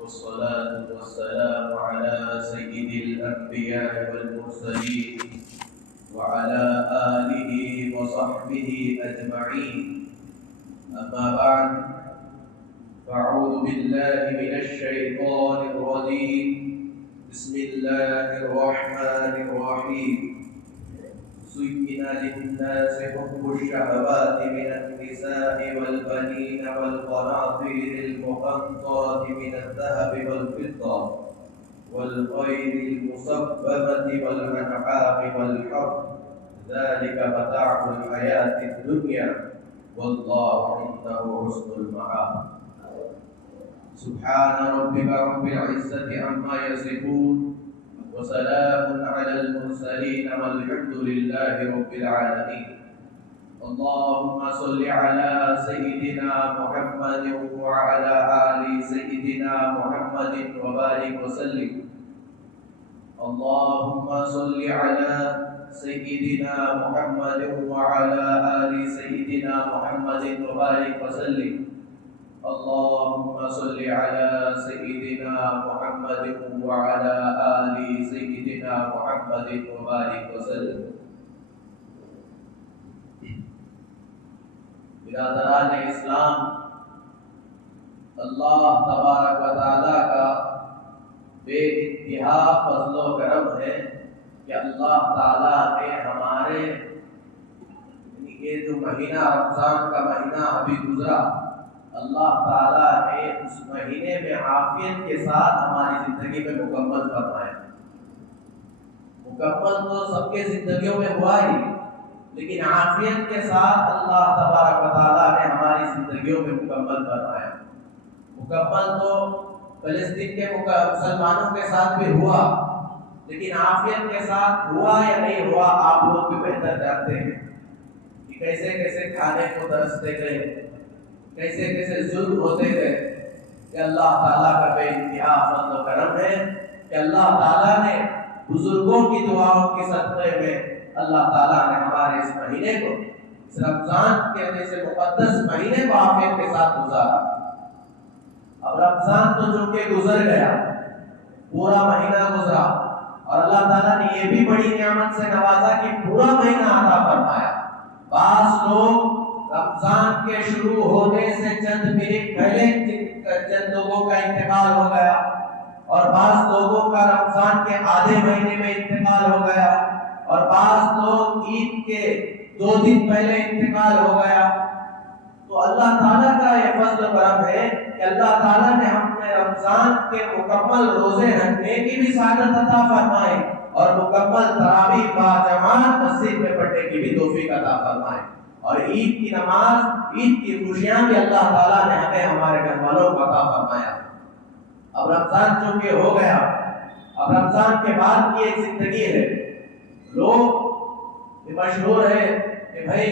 والصلاة والسلام على سيد الأنبياء والمرسلين وعلى آله وصحبه أجمعين. أما بعد، فأعوذ بالله من الشيطان الرجيم. بسم الله الرحمن الرحيم. زين للناس حب الشهوات من النساء والبنين والقناطير المقنطرة من الذهب والفضة والخيل المسومة والأنعام والحرث، ذلك متاع الحياة الدنيا والله عنده حسن المآب. سبحان ربك رب العزة عما يصفون وسلام على المرسلين والحمد لله رب العالمين. اللهم صل على سيدنا محمد وعلى آل سيدنا محمد وبارك وسلم. اللهم صل على سيدنا محمد وعلى آل سيدنا محمد وبارك وسلم. اللهم صل على سيدنا محمد وعلى آل سيدنا محمد وبارك وسلم. برادران اسلام، اللہ تبارک و تعالی کا بے انتہا فضل و کرم ہے کہ اللہ تعالی نے ہمارے یہ جو مہینہ رمضان کا مہینہ ابھی گزرا، اللہ تعالیٰ نے اس مہینے میں عافیت کے ساتھ ہماری زندگی میں مکمل فرمایا. مکمل تو سب کے زندگیوں میں ہوا ہی، لیکن عافیت کے ساتھ اللہ تبارک و تعالیٰ نے ہماری زندگیوں میں مکمل فرمایا. مکمل تو فلسطین کے مسلمانوں کے ساتھ بھی ہوا، لیکن عافیت کے ساتھ ہوا یا نہیں ہوا آپ لوگ بھی بہتر جانتے ہیں کہ کیسے کیسے کھانے کو ترستے گئے، کیسے کیسے ظلم ہوتے گئے. کہ اللہ تعالیٰ کا بے انتہا فضل و کرم ہے کہ اللہ تعالیٰ نے بزرگوں کی دعاؤں کے صدقے میں اللہ تعالیٰ نے ہمارے اس مہینے کو، اس رمضان کے جیسے مقدس مہینے کو عافیت کے ساتھ گزارا. اب رمضان تو جو کہ گزر گیا، پورا مہینہ گزرا، اور اللہ تعالیٰ نے یہ بھی بڑی نعمت سے نوازا کہ پورا مہینہ عطا فرمایا. بعض لوگ رمضان کے شروع ہونے سے چند منٹ پہلے چند لوگوں کا انتقال ہو گیا، اور بعض لوگوں کا رمضان کے آدھے مہینے میں انتقال ہو گیا، اور بعض لوگ عید کے 2 دن پہلے انتقال ہو گیا. تو اللہ تعالیٰ کا یہ فضل و کرم ہے کہ اللہ تعالیٰ نے ہمیں رمضان کے مکمل روزے رکھنے کی بھی سعادت عطا فرمائے، اور مکمل تراویح باجماعت مسجد میں پڑھنے کی بھی توفیق عطا فرمائے. اور عید کی نماز، عید کی خوشیاں بھی اللہ تعالیٰ نے ہمیں ہمارے گھر والوں کو عطا فرمایا. اب رمضان چونکہ ہو گیا، اب رمضان کے بعد کی ایک زندگی ہے. لوگ مشہور ہے کہ بھائی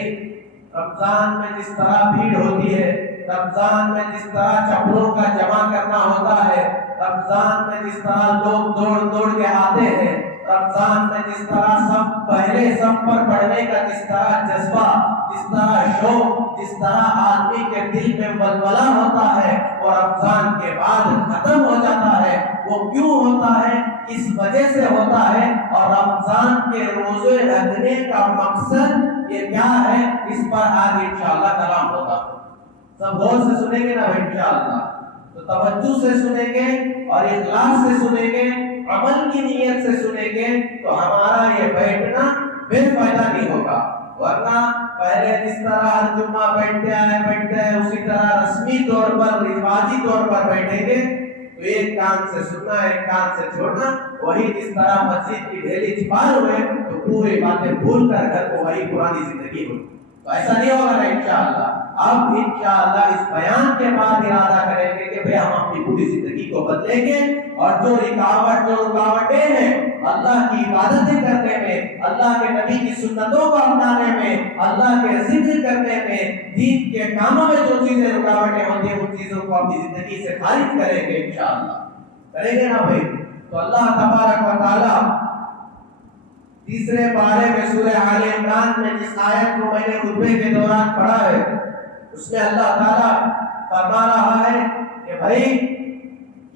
رمضان میں جس طرح بھیڑ ہوتی ہے، رمضان میں جس طرح چپڑوں کا جمع کرنا ہوتا ہے، رمضان میں جس طرح لوگ دوڑ دوڑ کے آتے ہیں، رمضان میں جس طرح سب پہلے سب پر پڑھنے کا جس طرح جذبہ، جس طرح شوق، جس طرح آدمی کے دل میں ولولہ ہوتا ہے، وہ رمضان کے بعد ختم ہو جاتا ہے. وہ کیوں ہوتا ہے، کس وجہ سے ہوتا ہے، اور رمضان کے روزے رکھنے کا مقصد یہ کیا ہے، اس پر آج انشاءاللہ کلام ہوگا. سب غور سے سنیں گے نا انشاءاللہ، تو توجہ سے سنیں گے اور اخلاص سے سنیں گے، عمل کی نیت سے سنیں گے، تو ہمارا یہ بیٹھنا بے فائدہ نہیں ہوگا. ورنہ پہلے جس طرح ہر جمعہ بیٹھتے آئے اسی طرح رسمی طور پر، رواجی طور پر بیٹھیں گے تو ایک کان سے سننا ایک کان سے چھوڑنا، وہی جس طرح مسجد کی ڈھیلی چھپار ہوئے تو پوری باتیں بھول کر گھر کو وہی پرانی زندگی ہوگی. تو ایسا نہیں ہوگا نا انشاءاللہ. اب انشاءاللہ اس بیان کے بعد ارادہ کریں گے کہ ہم اپنی پوری زندگی کو بدلیں گے، اور جو رکاوٹیں ہیں اللہ کی عبادتیں کرنے میں، اللہ کے نبی کی سنتوں کو اپنانے میں، اللہ کے ذکر کرنے میں، دین کے کاموں میں جو چیزیں رکاوٹیں ہوتی ہیں ان چیزوں کو اپنی زندگی سے خارج کریں گے انشاءاللہ. کریں گے نا بھائی؟ تو اللہ تبارک و تعالی تیسرے پارے میں سورہ آل عمران میں جس آیت کو میں نے خطبے کے دوران پڑھا ہے، اس میں اللہ تعالیٰ فرما رہا ہے کہ بھائی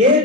1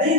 3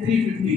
350।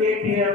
KTM,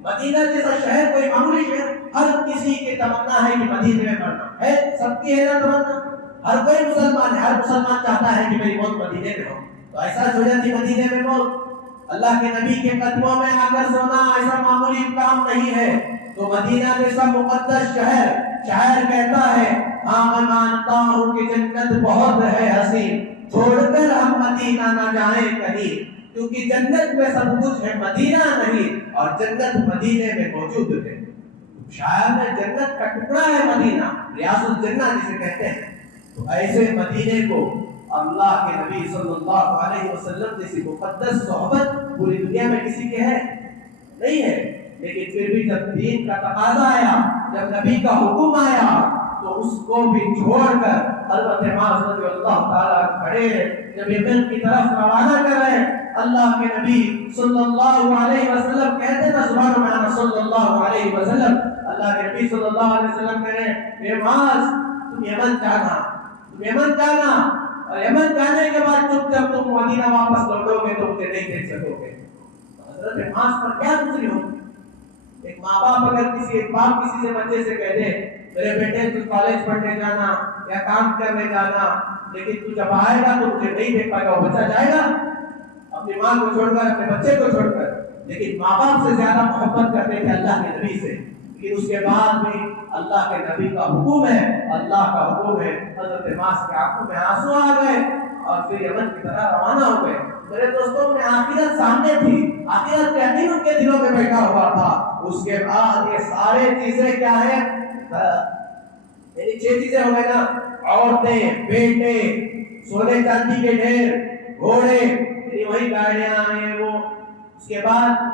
مدینہ جیسا شہر کوئی معمولی شہر، ہر کسی کی تمنا ہے کہ مدینے میں مرنا ہے، سب کی ہے نا تمنا، ہر کوئی مسلمان ہے، ہر مسلمان چاہتا ہے کہ میری موت مدینے میں ہو، تو ایسا ہو جاتی مدینے میں موت۔ اللہ کے نبی کے قدموں میں آ کر سونا ایسا معمولی کام نہیں ہے، تو مدینہ جیسا مقدس شہر، شاعر کہتا ہے ہاں میں مانتا ہوں کہ جنت بہت ہے حسین، چھوڑ کر ہم مدینہ نہ جائیں کہیں، کیونکہ جنت میں سب کچھ ہے مدینہ نہیں، اور جنت مدینے میں موجود ہے۔ شاعر میں جنت کا ٹکڑا ہے مدینہ، ریاض الجنہ جسے کہتے ہیں، تو ایسے مدینے کو اللہ کے نبی صلی اللہ علیہ وسلم جیسی مقدس صحبت پوری دنیا میں کسی کے ہے نہیں ہے، لیکن پھر بھی جب دین کا تقاضا آیا، جب نبی کا حکم آیا، تو اس کو بھی چھوڑ کر حضرت معاذ رضی اللہ تعالیٰ کھڑے جب یمن کی طرف روانہ کر رہے ہیں، اللہ کے نبی صلی اللہ علیہ وسلم کہتے ہیں نا سبحان اللہ صلی اللہ علیہ وسلم، اللہ کے نبی صلی اللہ علیہ وسلم کہہ رہے ہیں اے معاذ تم یمن جانا، تم یمن جانا، اور یمن جانے کے بعد جب تم مدینہ واپس لوٹو گے تو مجھے نہیں دیکھ سکو گے۔ حضرت معاذ پر کیا گزری ہوگی؟ ایک ماں باپ اگر ایک باپ کسی سے بچے سے کہہ دے میرے بیٹے تو کالج پڑھنے جانا یا کام کرنے جانا، لیکن تو جب آئے گا تو مجھے نہیں دیکھ پائے گا، وہ بچہ جائے گا اپنی ماں کو چھوڑ کر، اپنے بچے کو چھوڑ کر، لیکن ماں باپ سے زیادہ محبت کرتے تھے اللہ کے نبی سے، لیکن اس کے بعد بھی اللہ کے نبی کا حکم ہے، اللہ کا حکم ہے، حضرت معاذ کی آنکھوں میں آنسو آ گئے اور پھر یمن کی طرح روانہ ہو گئے۔ میرے دوستوں میں آخرت سامنے تھی، آخرت کا یقین ان کے دلوں میں بیٹھا ہوا تھا۔ اس کے بعد یہ سارے چیزیں کیا ہے، یعنی 6 چیزیں ہو گئے نا، عورتیں، بیٹے، سونے چاندی کے ڈھیر، گھوڑے، یعنی وہی گاڑیاں ہیں وہ، اس کے بعد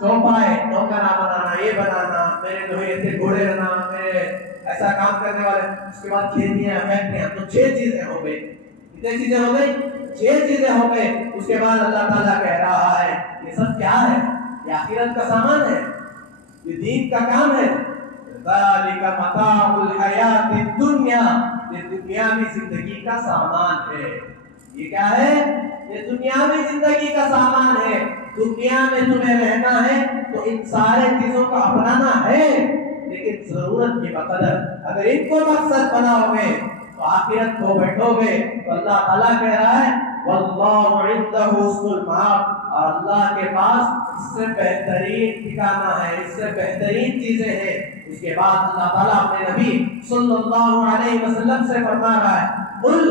چوپائے، نوکرا بنانا، یہ بنانا، میرے جو ہے ایسے گھوڑے بنا، میرے ایسا کام کرنے والے، اس کے بعد کھیتیاں، فیکٹریاں، تو 6 چیزیں ہو گئی۔ کتنے چیزیں ہو گئی؟ 6 چیزیں ہو گئے۔ اس کے بعد اللہ تعالیٰ کہہ رہا ہے یہ سب کیا ہے؟ یہ آخرت کا سامان ہے، یہ دین کا کام ہے۔ ذالک متاع الحیات الدنیا، یہ دنیاوی زندگی کا سامان ہے۔ یہ کیا ہے؟ یہ دنیاوی زندگی کا سامان ہے۔ دنیا میں تمہیں رہنا ہے تو ان سارے چیزوں کو اپنانا ہے، لیکن ضرورت کی بقدر۔ اگر ان کو مقصد بناؤ گے تو آخرت کو بیٹھو گے، تو اللہ تعالیٰ کہہ رہا ہے واللہ عنده حسن المآب، اور اللہ کے پاس اس سے بہترین ٹھکانہ ہے، اس سے بہترین چیزیں ہیں۔ اس کے بعد اللہ تعالیٰ اپنے نبی صلی اللہ علیہ وسلم سے فرما رہا ہے قل،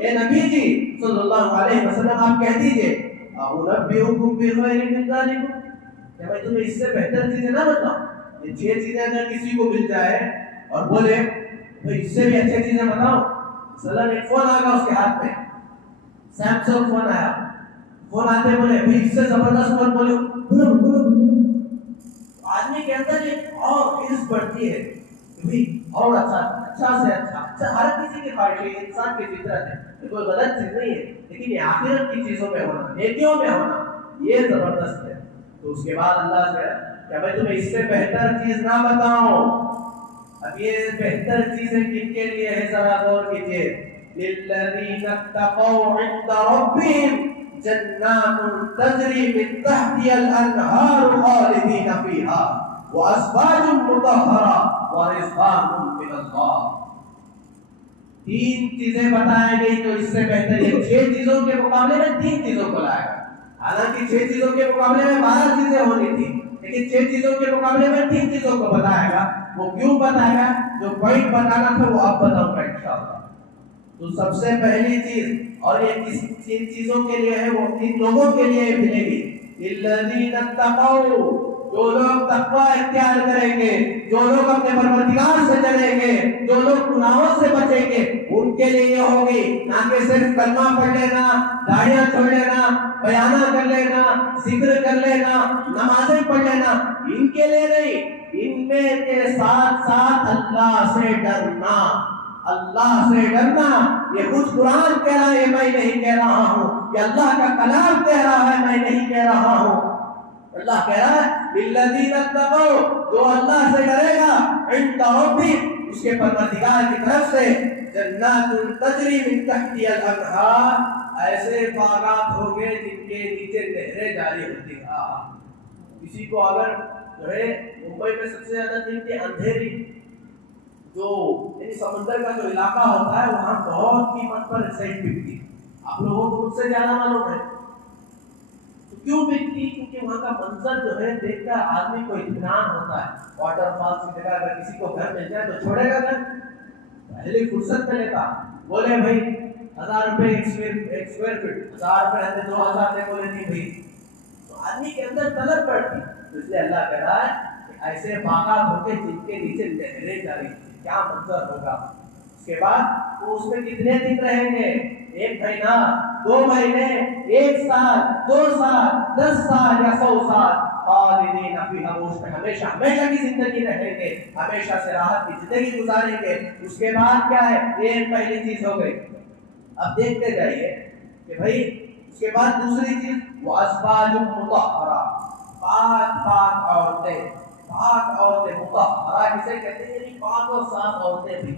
اے نبی جی صلی اللہ علیہ وسلم آپ کہہ دیجئے اُنَبِّئُکُم بِخَیْرٍ مِّن ذَلِکُم، کہ میں تمہیں اس سے بہتر چیزیں نہ بتاؤں؟ یہ 6 چیزیں اگر کسی کو مل جائے اور بولے تو اس سے بھی اچھی چیزیں بتاؤ، مثلا ایک فون آ گیا اس کے ہاتھ میں، سیمسنگ فون آیا، فون آتے بولے بھائی اس سے زبردست فون بولو، آدمی کے اندر ایک اور حرص بڑھتی ہے کہ بھائی اور اچھا سے اچھا، ہر کسی کی خواہش ہے، انسان کی فطرت ہے، یہ کوئی غلط چیز نہیں ہے، لیکن یہ آخرت کی چیزوں میں ہونا، نیکیوں میں ہونا، یہ زبردست ہے۔ تو اس کے بعد اللہ سے کہ میں تمہیں اس سے بہتر چیز نہ بتاؤں؟ اب یہ بہتر چیزیں کن کے لیے ہے ذرا غور کیجیے، للذین اتقوا عند ربهم جنات تجری من تحتها الانہار خالدین فیہا وازواج مطہرہ ورضوان من اللہ۔ 3 چیزیں بتائی گئی جو اس سے بہتر ہے۔ 6 چیزوں کے مقابلے میں 3 چیزوں کو لائے گا، حالانکہ 6 چیزوں کے مقابلے میں 12 چیزیں ہونی تھی، لیکن 6 چیزوں کے مقابلے میں 3 چیزوں کو بتائے گا۔ وہ کیوں بتائے گا؟ جو پوائنٹ بتانا تھا وہ اب بتاؤں گا انشاءاللہ۔ تو سب سے پہلی چیز، اور یہ کس چیزوں کے لیے ہے، وہ 3 لوگوں کے لیے ملے گی، للذین اتقوا، جو لوگ تقوی اختیار کریں گے، جو لوگ اپنے پروردگار سے ڈریں گے، جو لوگ گناہوں سے بچیں گے، ان کے لیے یہ ہوگی، نہ کہ صرف کلمہ پڑھ لینا، داڑیاں چھوڑ لینا، بیانہ کر لینا، ذکر کر لینا، نمازیں پڑھ لینا، ان کے لیے نہیں، ان میں کے ساتھ ساتھ اللہ سے ڈرنا، اللہ سے ڈرنا۔ یہ خود قرآن کہہ رہا ہے، میں نہیں کہہ رہا ہوں، یہ اللہ کا کلام کہہ رہا ہے، میں نہیں کہہ رہا ہوں۔ اللہ کہہ رہا ہے للذین اتقوا، جو اللہ سے ڈرے گا، عند ربہ، اس کے پروردگار کی طرف سے، جنات تجری من تحتها الانہار، ایسے باغات ہوں گے جن کے نیچے نہریں جاری ہوتی ہیں۔ کسی کو اگر جو ہے ممبئی میں سب سے زیادہ قیمتی اندھیری جو یعنی سمندر کا جو علاقہ ہوتا ہے وہاں بہت قیمت پر سیٹ بکتی ہے. آپ لوگوں کو مجھ سے زیادہ معلوم ہے. تو کیوں بکتی؟ کیونکہ وہاں کا منظر جو ہے دیکھ کر آدمی کو اطمینان ہوتا ہے. واٹر فالس کی جگہ اگر کسی کو گھر مل جائے تو چھوڑے گا گھر؟ پہلی فرصت میں لیتا. بولے بھائی 1000 روپے ایک اسکوائر فٹ، 1000 روپے رہتے 2000 سے بولے نہیں بھائی. تو آدمی کے اندر طلب پڑتی. تو اس لیے اللہ کہہ رہا ہے کہ ایسے باغات ہو کے جن کے نیچے لہریں جا رہی ہیں، کیا منظر ہوگا. اس کے بعد وہ اس میں کتنے دن رہیں گے؟ 1 مہینہ، 2 مہینے، 1 سال، 2 سال، 10 سال یا 100 سال. خالدین فیہا، اس میں ہمیشہ ہمیشہ کی زندگی رہیں گے، ہمیشہ سے راحت کی زندگی گزاریں گے. اس کے بعد کیا ہے؟ یہ پہلی چیز ہو گئی. اب دیکھتے جائیے کہ بھائی اس کے بعد دوسری چیز وازواج مطہرہ، پاک پاک عورتیں. پاک عورتیں مطہرہ کسے کہتے ہیں؟ یعنی پاک و صاف عورتیں بھی.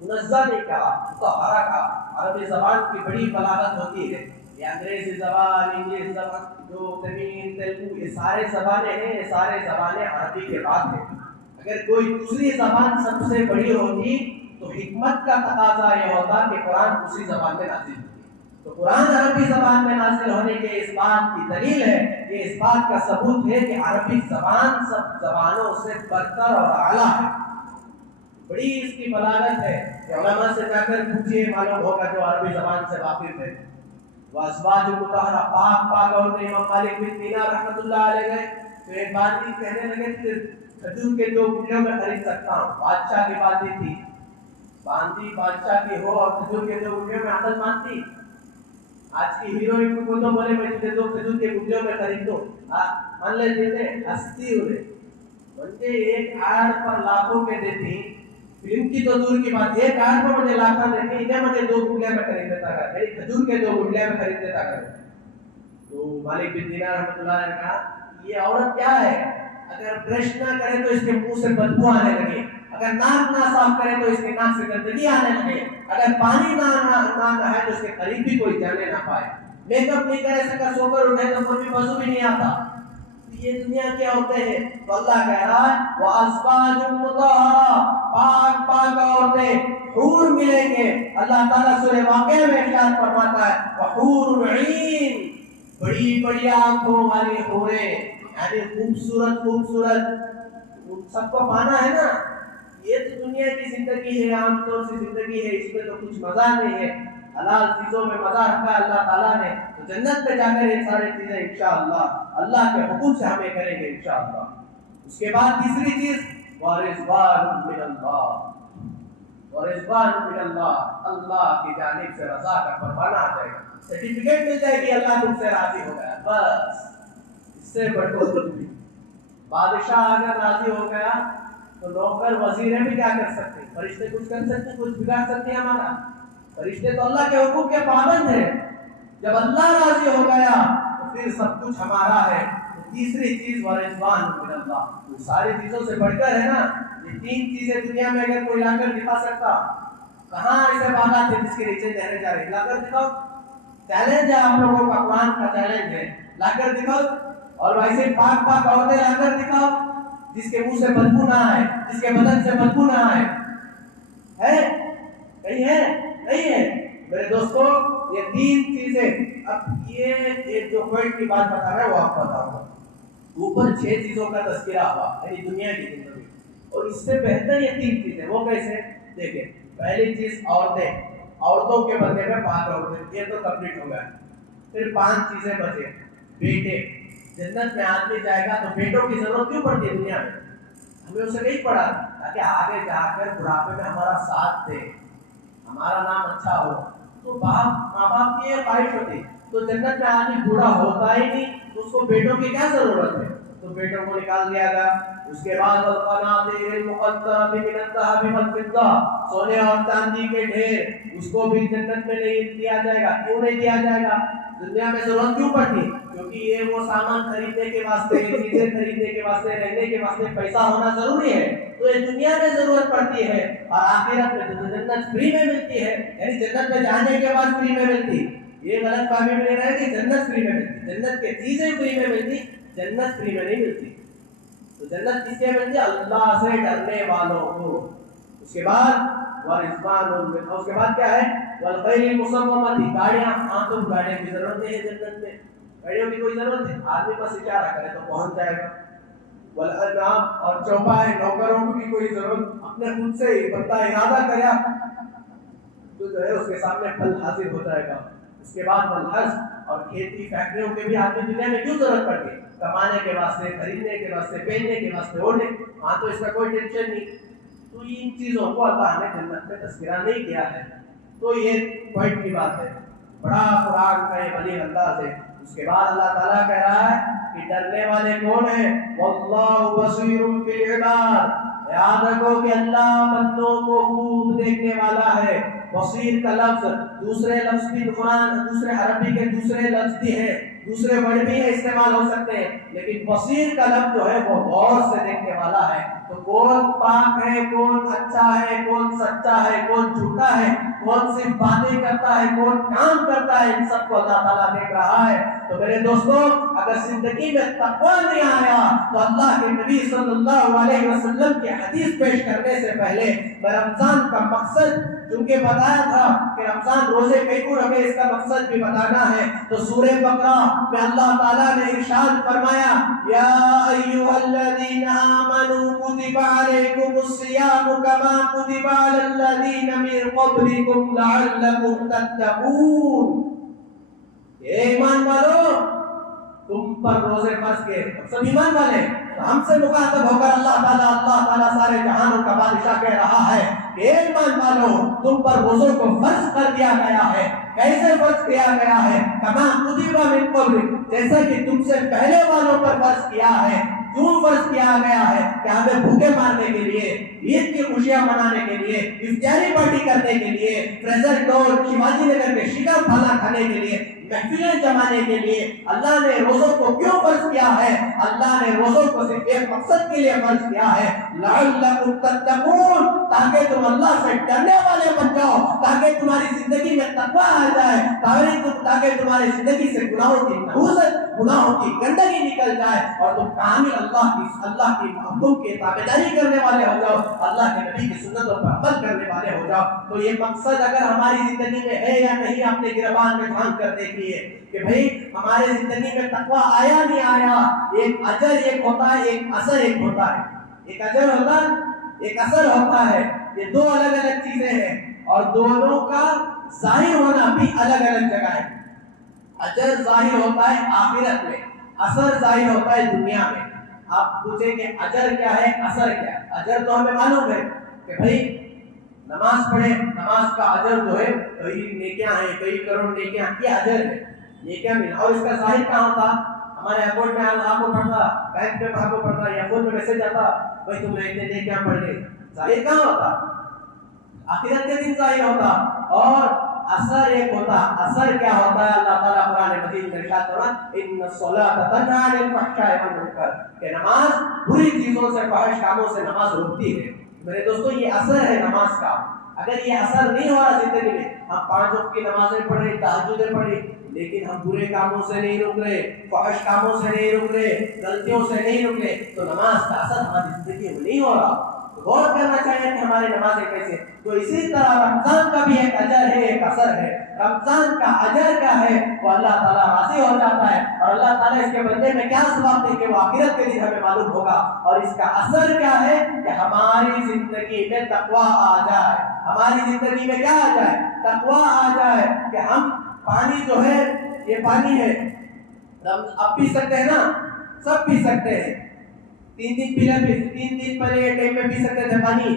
منزہ نہیں کہا، مطہرہ کہا. عربی زبان کی بڑی بلاغت ہوتی ہے. یہ انگریزی زبان، انگلش زبان، جو تمل، تیلگو، یہ سارے زبانیں ہیں، یہ سارے زبانیں عربی کے بعد ہیں. اگر کوئی دوسری زبان سب سے بڑی ہوتی تو حکمت کا تقاضا یہ ہوتا کہ قرآن دوسری زبان میں نازل ہوتی. تو قرآن عربی زبان میں نازل ہونے کے اس بات کی دلیل ہے، یہ اس بات کا ثبوت ہے کہ عربی زبان سب زبانوں سے برتر اور اعلیٰ ہے. بڑی اس کی بلاغت ہے کہ علماء سے جا کر پوچھئے، معلوم ہوگا جو عربی زبان سے واقف ہے. وازواج مطہرہ، پاک پاک عورتیں. امام مالک بن دینار رحمۃ اللہ علیہ گئے تو ایک بات کہنے لگے کہ کھجور کے 2 گٹھلیوں میں خرید سکتا ہوں. بادشاہ کی بات تھی، باندی بادشاہ کی ہو اور کھجور کے 2 گٹھلیوں میں عقل مانتی. آج کی ہیروئن کو تو بولے میں تجھے 2 کھجور کے گٹھلیوں میں خرید دو، مان لیتے تھے، ہستی ہوئے بندے. ایک ایڈ پر لاکھوں کے دیتی، فلم کی تو دور کی بات، ایک ایڈ پر مجھے لاکھوں دیتی، انہیں مجھے 2 گٹھلیاں میں خرید دیتا کر، میری کھجور کے 2 گٹھلیاں میں خرید دیتا کر. تو مالک بن دینار رحمۃ اللہ نے کہا یہ عورت کیا ہے؟ اگر برش نہ کرے تو اس کے منہ سے بدبو آنے لگے، اگر ناک نہ صاف کرے تو اس کے ناک سے گندگی آنے لگے، اگر پانی نہ نہائے تو اس کے قریب بھی کوئی جانے نہ پائے، میک اپ نہیں کرے سکا، سو کر اٹھے تو کوئی بھی وضو بھی نہیں آتا. یہ دنیا کی عورتیں ہیں. تو اللہ کہہ رہا ہے وازواج مطہرہ، پاک پاک عورتیں، حور ملیں گے. اللہ تعالیٰ سورہ واقعہ میں ارشاد فرماتا ہے وحور عین، بڑی بڑی آنکھوں والی حوریں، یعنی خوبصورت خوبصورت. سب کو پانا ہے نا. یہ تو دنیا کی زندگی ہے، عام طور سے زندگی ہے، اس میں تو کچھ مزہ نہیں ہے. حلال چیزوں میں مزہ رکھا ہے اللہ تعالیٰ نے، تو جنت میں جا کر یہ ساری چیزیں انشاءاللہ اللہ کے حکم سے ہمیں کریں گے انشاءاللہ. اس کے بعد تیسری چیز ورضوان من اللہ، ورضوان من اللہ، اللہ کی جانب سے رضا کا پروانہ آ جائے گا، سرٹیفکیٹ مل جائے گی اللہ تم سے راضی ہو گیا. بس اس سے بڑھ کر کچھ نہیں. بادشاہ اگر راضی ہو گیا تو نوکر وزیریں بھی کیا کر سکتے؟ فرشتے کچھ کر سکتے، کچھ بگاڑ سکتے ہیں ہمارا؟ فرشتے تو اللہ کے حکم کے پابند ہیں. جب اللہ راضی ہو گیا تو پھر سب کچھ ہمارا ہے. تیسری چیز ورضوان من اللہ، وہ ساری چیزوں سے بڑھ کر ہے نا. یہ 3 چیزیں دنیا میں اگر کوئی لا کر دکھا سکتا، کہاں ایسے باغات ہیں جس کے نیچے نہریں جا رہی؟ لا کر دکھاؤ. چیلنج ہے آپ لوگوں کا، قرآن کا چیلنج ہے، لا کر دکھاؤ. اور ویسے پاک پاک عورتیں لا کر دکھاؤ جس کے منہ سے بدبو نہ آئے، جس کے بدن سے بدبو نہ آئے. ہے کہیں ہے؟ نہیں ہے. میرے دوستو یہ 3 چیزیں، اب یہ ایک جو پوائنٹ کی بات بتا رہا ہے وہ آپ بتاؤں گا. اوپر 6 چیزوں کا تذکرہ ہوا یعنی دنیا کی زندگی، اور اس سے بہتر یہ 3 چیزیں. وہ کیسے؟ دیکھیں، پہلی چیز عورتیں، عورتوں کے بدلے میں پاک عورتیں، یہ تو کمپلیٹ ہو گیا. پھر 5 چیزیں بچے. بیٹے، جنت میں آدمی جائے گا تو بیٹوں کی ضرورت کیوں پڑتی ہے دنیا میں؟ ہمیں اسے نہیں پڑھا تاکہ آگے جا کر بڑھاپے میں ہمارا ساتھ دے، ہمارا نام اچھا ہو. تو ماں باپ کی یہ خواہش ہوتی. تو جنت میں آدمی بوڑھا ہوتا ہی نہیں تو اس کو بیٹوں کی کیا ضرورت ہے؟ تو بیٹوں کو نکال دیا گیا. اس کے بعد والقناطیر المقنطرۃ من الذهب والفضہ، سونے اور چاندی کے ڈھیر، اس کو بھی جنت میں نہیں دیا جائے گا. کیوں نہیں دیا جائے گا؟ دنیا میں ضرورت کیوں پڑتی؟ کیونکہ یہ وہ سامان خریدنے کے واسطے، چیزیں خریدنے کے واسطے، رہنے کے واسطے پیسہ ہونا ضروری ہے. تو یہ دنیا میں ضرورت پڑتی ہے، اور آخرت میں جنت فری میں ملتی ہے، یعنی جنت میں جانے کے بعد فری میں ملتی. یہ غلط فہمی میں نہیں رہے کہ جنت فری میں ملتی. جنت کے چیزیں فری میں ملتی، جنت فری میں نہیں ملتی. تو جنت کس کے ملتی ہے؟ اللہ سے ڈرنے والوں کو۔ اس کے بعد ورضوان، اس کے بعد کیا ہے؟ والخیل المسومۃ، گاڑیاں، ہاں تو گاڑیوں کی ضرورت نہیں ہے جنت میں، گاڑیوں کی کوئی ضرورت نہیں، آدمی بس اشارہ کرے تو پہنچ جائے گا۔ والانعام، اور چوپائے، نوکروں کی بھی کوئی ضرورت، اپنے خود سے ہی بندہ ارادہ کرے تو جو ہے اس کے سامنے پھل حاضر ہو جائے گا۔ اس کے بعد والحرث، اور کھیتی فیکٹریوں کے بھی آدمی دنیا میں کیوں ضرورت پڑتی؟ کمانے کے واسطے، خریدنے کے واسطے، پہننے کے واسطے، اوڑھنے، وہاں تو اس کا کوئی ٹینشن نہیں۔ تو ان چیزوں کو اللہ نے جنت میں تذکرہ نہیں کیا ہے، تو یہ پوائنٹ کی بات ہے، بڑا قرآن کا یہ بلیغ انداز ہے۔ اس کے بعد اللہ تعالیٰ کہہ رہا ہے کہ ڈرنے والے کون ہیں؟ واللہ بصیر بالعباد، یاد رکھو کہ اللہ بندوں کو خوب دیکھنے والا ہے۔ بصیر کا لفظ دوسرے لفظ بھی قرآن، دوسرے عربی کے دوسرے لفظ بھی ہیں، دوسرے ورڈ بھی استعمال ہو سکتے ہیں، لیکن بصیر کا لفظ جو ہے وہ غور سے دیکھنے والا ہے۔ تو کون پاک ہے، کون اچھا ہے، کون سچا ہے، کون جھوٹا ہے، کون صرف باتیں کرتا ہے، کون کام کرتا ہے، ان سب کو اللہ تعالیٰ دیکھ رہا ہے۔ تو میرے دوستوں، اگر زندگی میں تقویٰ نہیں آیا تو اللہ کے نبی صلی اللہ علیہ وسلم کی حدیث پیش کرنے سے پہلے میں رمضان کا مقصد چونکہ بتایا تھا کہ رمضان روزے کیوں رکھے، اس کا مقصد بھی بتانا ہے۔ تو سورہ بقرہ میں اللہ تعالیٰ نے ارشاد فرمایا، یا ایھا الذین آمنوا کتب علیکم الصیام کما کتب علی الذین من قبلکم لعلکم تتقون۔ اے ایمان والو، تم پر روزے فرض کیے، سب ایمان والے، ہم سے مخاطب ہو کر اللہ تعالیٰ سارے جہانوں کا بادشاہ کہہ رہا ہے کہ اے ایمان والو، تم پر روزوں کو فرض کر دیا گیا ہے۔ کیسے فرض کیا گیا ہے؟ کما کتب من قبل، جیسا کہ تم سے پہلے والوں پر فرض کیا ہے۔ کیوں فرض کیا گیا ہے؟ کہ ہمیں بھوکے مارنے کے لیے، عید کی خوشیاں منانے کے لیے، افطاری پارٹی کرنے کے لیے، فریزر ٹور، شیواجی نگر کے شکار کھانا کھانے کے لیے، محفلیں جمانے کے لیے اللہ نے روزوں کو کیوں فرض کیا ہے؟ اللہ نے روزوں کو صرف ایک مقصد کے لیے فرض کیا ہے، لعلکم تتقون، تاکہ تم اللہ سے ڈرنے والے بن جاؤ، تاکہ تمہاری زندگی میں تقویٰ آ جائے، تاکہ تمہاری زندگی سے گناہوں کی نحوست، گناہوں کی گندگی نکل جائے اور تم کامل اللہ کی حکم کی تابعداری کرنے والے ہو جاؤ، اللہ کے نبی کی سنتوں پر عمل کرنے والے ہو جاؤ۔ تو یہ مقصد اگر ہماری زندگی میں ہے یا نہیں، اپنے گربان میں جھانک کر دیکھیے کہ بھئی ہمارے زندگی میں تقویٰ آیا نہیں آیا۔ ایک اجر ایک ہوتا ہے، ایک اثر ایک ہوتا ہے، ایک اجر ہوتا ہے، ایک اثر ہوتا ہے، یہ دو الگ الگ چیزیں ہیں اور دونوں کا ظاہر ہونا بھی الگ الگ جگہ ہے۔ اجر ظاہر ہوتا ہے آخرت میں، اثر ظاہر ہوتا ہے دنیا میں۔ آپ پوچھیں کہ اجر کیا ہے، اثر کیا ہے؟ اجر تو ہمیں معلوم ہے کہ بھئی نماز پڑھے، نماز کا اجر جو ہے کئی نیکیاں ہیں، کئی کروڑ نیکیاں کی اجر ہے، نیکیاں ملنا۔ اور اس کا ظاہر کہاں ہوتا؟ ہمارے اکاؤنٹ میں آپ کو پڑھتا، بینک میں آپ کو پڑھتا یا فون میں میسج آتا، بھائی تم نے اتنے نیکیاں پڑھ لی، ظاہر کہاں ہوتا؟ آخرت کے دن ظاہر ہوتا۔ اور اثر ایک ہوتا، اثر کیا ہوتا ہے؟ اللہ تعالیٰ قرآن مجید میں ارشاد فرماتا ہے ان الصلاۃ تنہی عن الفحشاء والمنکر، کہ نماز بری چیزوں سے، فحش کاموں سے نماز روکتی ہے۔ میرے دوستو، یہ اثر ہے نماز کا۔ اگر یہ اثر نہیں ہو رہا زندگی میں، ہم 5 وقت کی نمازیں پڑھ رہے، تہجدیں پڑھ رہے، لیکن ہم برے کاموں سے نہیں رک رہے، فحش کاموں سے نہیں رک رہے، غلطیوں سے نہیں رک رہے، تو نماز کا اثر ہماری زندگی میں نہیں ہو رہا۔ غور کرنا چاہیے کہ ہماری نمازیں کیسے۔ تو اسی طرح رمضان کا بھی ایک اجر ہے، ایک اثر ہے۔ رمضان کا اجر کیا ہے؟ وہ اللہ تعالیٰ راضی ہو جاتا ہے اور اللہ تعالیٰ اس کے بندے میں کیا ثواب دے کہ وہ آخرت کے دن ہمیں معلوم ہوگا۔ اور اس کا اثر کیا ہے؟ کہ ہماری زندگی میں تقویٰ آ جائے، ہماری زندگی میں کیا آ جائے؟ تقویٰ آ جائے، کہ ہم پانی جو ہے، یہ پانی ہے، آپ پی سکتے ہیں نا، سب پی سکتے ہیں، 3 دن پہلے یہ ٹائم میں پی سکتے تھے پانی؟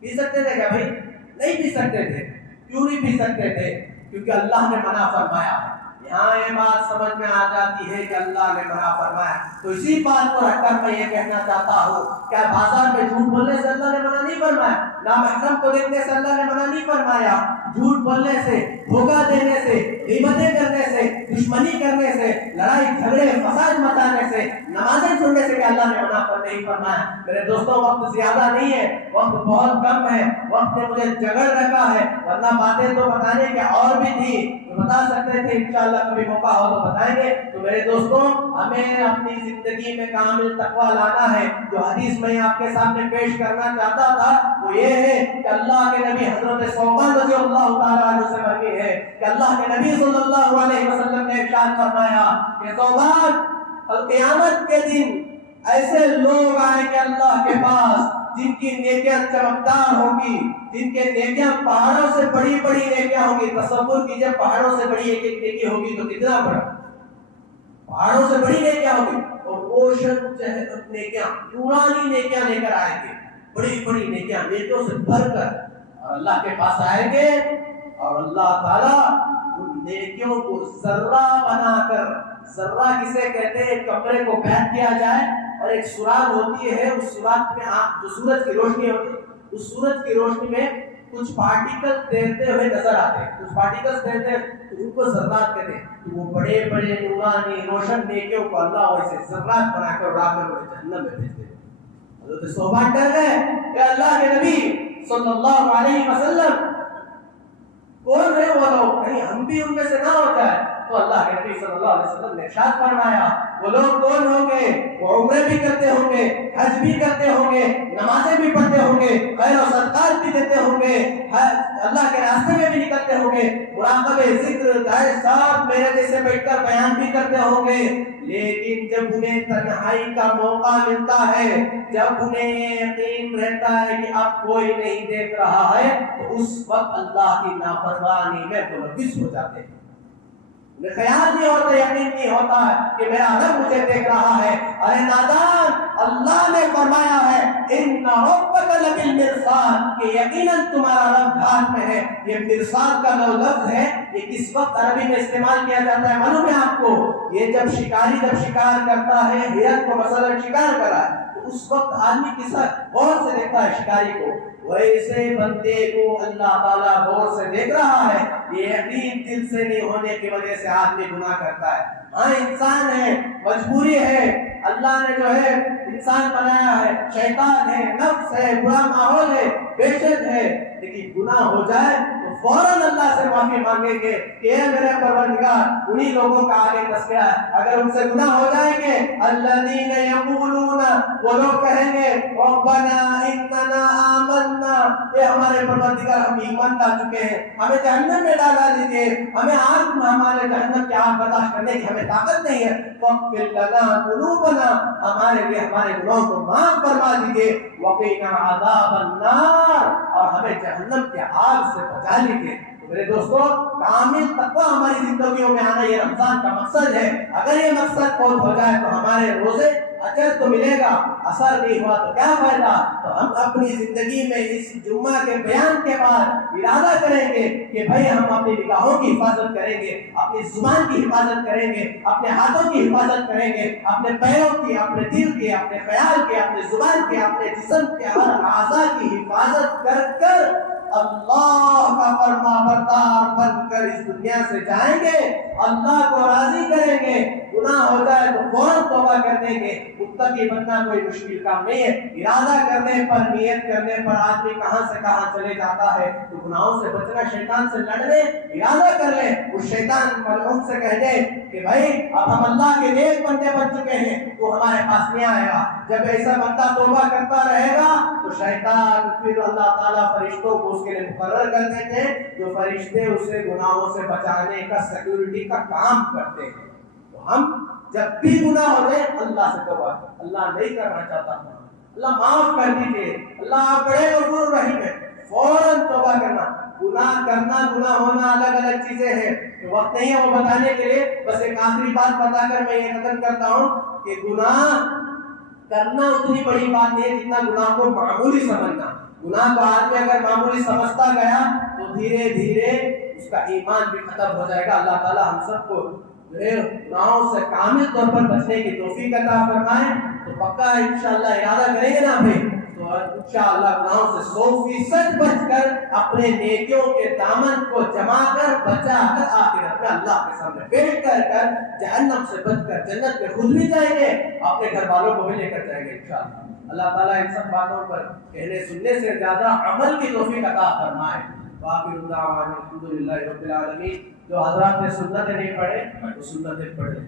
پی سکتے تھے کیا بھائی؟ نہیں پی سکتے تھے۔ کیوں نہیں پی سکتے تھے؟ کیونکہ اللہ نے منع فرمایا ہے۔ یہاں یہ بات سمجھ میں آ جاتی ہے کہ اللہ نے منع فرمایا، تو اسی بات کو رکھ کر میں یہ کہنا چاہتا ہوں، کیا بازار میں جھوٹ بولنے سے اللہ نے منع نہیں فرمایا؟ نامحرم کو دیکھنے سے اللہ نے منع نہیں فرمایا؟ جھوٹ بولنے سے، دھوکہ دینے سے، غیبتیں کرنے سے، دشمنی کرنے سے، لڑائی جھگڑے فساد مچانے سے، نمازیں چھوڑنے سے کیا اللہ نے منع نہیں فرمایا؟ میرے دوستوں، وقت زیادہ نہیں ہے، وقت بہت کم ہے، وقت نے مجھے جگڑ رکھا ہے، ورنہ باتیں تو بتانے کے اور بھی تھی۔ بتا سکتے تھے، انشاءاللہ کبھی موقع ہو تو بتائیں گے۔ تو میرے دوستوں، ہمیں اپنی زندگی میں کامل تقویٰ لانا ہے۔ جو حدیث میں آپ کے سامنے پیش کرنا چاہتا تھا وہ یہ ہے کہ اللہ کے نبی حضرت ثوبان رضی اللہ تعالیٰ عنہ سے مروی ہے کہ اللہ کے نبی صلی اللہ علیہ وسلم نے ارشاد فرمایا کہ ثوبان، قیامت کے دن ایسے لوگ آئیں گے اللہ کے پاس جن کی نیکیاں چمکدار ہوں گی، جن کے نیکیاں پہاڑوں سے بڑی بڑی نیکیاں ہوں گی۔ تصور کیجئے پہاڑوں سے بڑی ایک ایک نیکی ہوگی تو کتنا بڑا، پہاڑوں سے بڑی نیکیاں ہوگی، اور روشن چہر نیکیاں، نورانی نیکیاں لے کر آئیں گے، بڑی بڑی نیکیاں نیکیوں سے بھر کر، اور اللہ کے پاس آئیں گے اور اللہ تعالیٰ ان نیکیوں کو ذرہ بنا کر، ذرہ کسے کہتے ہیں، کپڑے کو بیٹھ کیا جائے اور ایک سوراخ ہوتی ہے، اس سوراخ میں جو سورج کی روشنی ہوتی ہے، اس سورج کی روشنی میں کچھ پارٹیکل تیرتے ہوئے نظر آتے ہیں، کچھ پارٹیکلز تیرتے ہیں تو ان کو ذرات کہتے ہیں۔ تو وہ بڑے بڑے نورانی روشن نیکیوں کو اللہ ویسے ذرات بنا کر اڑا کر انہیں جہنم میں بھیج دیتے ہیں۔ حضرت ثوبان ڈر گئے کہ اللہ کے نبی صلی اللہ علیہ وسلم کون ہے وہ لوگ، کہیں ہم بھی ان میں سے نہ ہو جائے۔ تو اللہ کے نبی صلی اللہ علیہ وسلم نے ارشاد فرمایا وہ لوگ کون ہوں گے، وہ عمرے بھی کرتے ہوں گے، حج بھی کرتے ہوں گے، نمازیں بھی پڑھتے ہوں گے، خیر و صدقات بھی دیتے ہوں گے، اللہ کے راستے میں بھی نکلتے ہوں گے، مراقبے ذکر دعائے صاحب میرے جیسے بیٹھ کر بیان بھی کرتے ہوں گے، لیکن جب انہیں تنہائی کا موقع ملتا ہے، جب انہیں یہ یقین رہتا ہے کہ اب کوئی نہیں دیکھ رہا ہے، تو اس وقت اللہ کی نافرمانی میں ملوث ہو جاتے ہیں۔ انہیں خیال نہیں ہوتا، یقین نہیں ہوتا کہ میرا رب مجھے دیکھ رہا ہے۔ ارے نادان، اللہ نے فرمایا ہے ان ربک لبالمرصاد، کہ یقیناً تمہارا رب گھاٹ میں ہے۔ یہ مرصاد کا جو لفظ ہے یہ کس وقت عربی میں استعمال کیا جاتا ہے معلوم ہے آپ کو؟ یہ جب شکاری جب شکار کرتا ہے، ہرن کو مثلا شکار کرا ہے تو اس وقت آدمی کس غور سے دیکھتا ہے شکاری کو، ویسے بندے کو اللہ تعالیٰ غور سے دیکھ رہا ہے۔ یہ یقین دل سے نہیں ہونے کی وجہ سے آدمی گناہ کرتا ہے۔ ہاں انسان ہے، مجبوری ہے، اللہ نے جو ہے انسان بنایا ہے، شیطان ہے، نفس ہے، برا ماحول ہے، بےشک ہے، لیکن گناہ ہو جائے تو فوراً اللہ سے معافی مانگیں گے کہ اے میرے پروردگار، انہی لوگوں کا آگے تذکرہ ہے۔ اگر ان سے گناہ ہو جائیں گے، الذین یقولون، وہ لوگ کہیں گے ربنا اننا آمنا، اے ہمارے پروردگار ہم ایمان لا چکے ہیں، ہمیں جہنم میں ڈالا دیجیے، ہمیں آگ ہمارے جہنم کی آگ برداشت کرنے کی ہمیں طاقت نہیں ہے، فاغفر لنا ذنوبنا، ہمارے لیے ہمارے گناہوں کو معاف فرما دیجیے، وقنا عذاب النار، اور ہمیں جہنم کے آگ سے بچا لیجیے۔ تو میرے دوستو، کامل تقویٰ ہماری زندگیوں میں آنا یہ رمضان کا مقصد ہے۔ اگر یہ مقصد فوت ہو جائے تو ہمارے روزے اجر تو ملے گا، اثر نہیں ہوا تو کیا فائدہ؟ تو ہم اپنی زندگی میں اس جمعہ کے بیان کے بعد ارادہ کریں گے کہ بھائی ہم اپنی نگاہوں کی حفاظت کریں گے، اپنی زبان کی حفاظت کریں گے، اپنے ہاتھوں کی حفاظت کریں گے، اپنے پیروں کی، اپنے دل کی، اپنے خیال کی، اپنے زبان کی، اپنے جسم کے ہر اعضاء کی حفاظت کر اللہ کا فرما بردار بن کر اس دنیا سے جائیں گے، اللہ کو راضی کریں گے۔ گناہ ہو جائے تو فوراً توبہ کر دیں گے۔ متقی بننا کوئی مشکل کام نہیں ہے، ارادہ کرنے پر، نیت کرنے پر آدمی کہاں سے کہاں چلے جاتا ہے۔ تو گناہوں سے بچنا، شیطان سے لڑنے ارادہ کر لیں، اس شیطان ملعون سے کہہ دیں کہ بھائی اب ہم اللہ کے نیک بندے بن چکے ہیں، تو ہمارے پاس نہیں آئے گا۔ جب ایسا بندہ توبہ کرتا رہے گا تو شیطان پھر اللہ تعالیٰ فرشتوں کو اس کے لیے مقرر کر دیتے ہیں، جو فرشتے اسے گناہوں سے بچانے کا، سیکیورٹی کا کام کرتے ہیں۔ تو ہم جب بھی گناہ ہو جائے اللہ سے توبہ، اللہ نہیں کرنا چاہتا، اللہ معاف کر دیجیے، اللہ آپ بڑے غفور رحیم ہیں، فوراً توبہ کرنا۔ گناہ کرنا، گناہ ہونا الگ الگ چیزیں ہیں، تو وقت نہیں ہے وہ بتانے کے لیے، بس ایک آخری بات بتا کر میں یہ ختم کرتا ہوں کہ گناہ کرنا اتنی بڑی بات نہیں ہے جتنا گناہ کو معمولی سمجھنا۔ گناہ کو آدمی اگر معمولی سمجھتا گیا تو دھیرے دھیرے اس کا ایمان بھی ختم ہو جائے گا۔ اللہ تعالیٰ ہم سب کو گناہوں سے کامل طور پر بچنے کی توفیق عطا فرمائے۔ تو پکا انشاءاللہ ارادہ کریں گے نا بھائی، تو انشاءاللہ گناہوں سے 100% بچ کر اپنے نیکیوں کے دامن کو جما کر، بچا کر آخرت میں اللہ کے سامنے پیش کر جہنم سے بچ کر جنت میں خود بھی جائیں گے، اپنے گھر والوں کو بھی لے کر جائیں گے انشاءاللہ۔ اللہ تعالیٰ ان سب باتوں پر کہنے سننے سے زیادہ عمل کی توفیق عطا فرمائے۔ باقی دعوانا الحمدللہ رب العالمین. جو حضرات نے سنتیں نہیں پڑھے وہ سنتیں پڑھیں.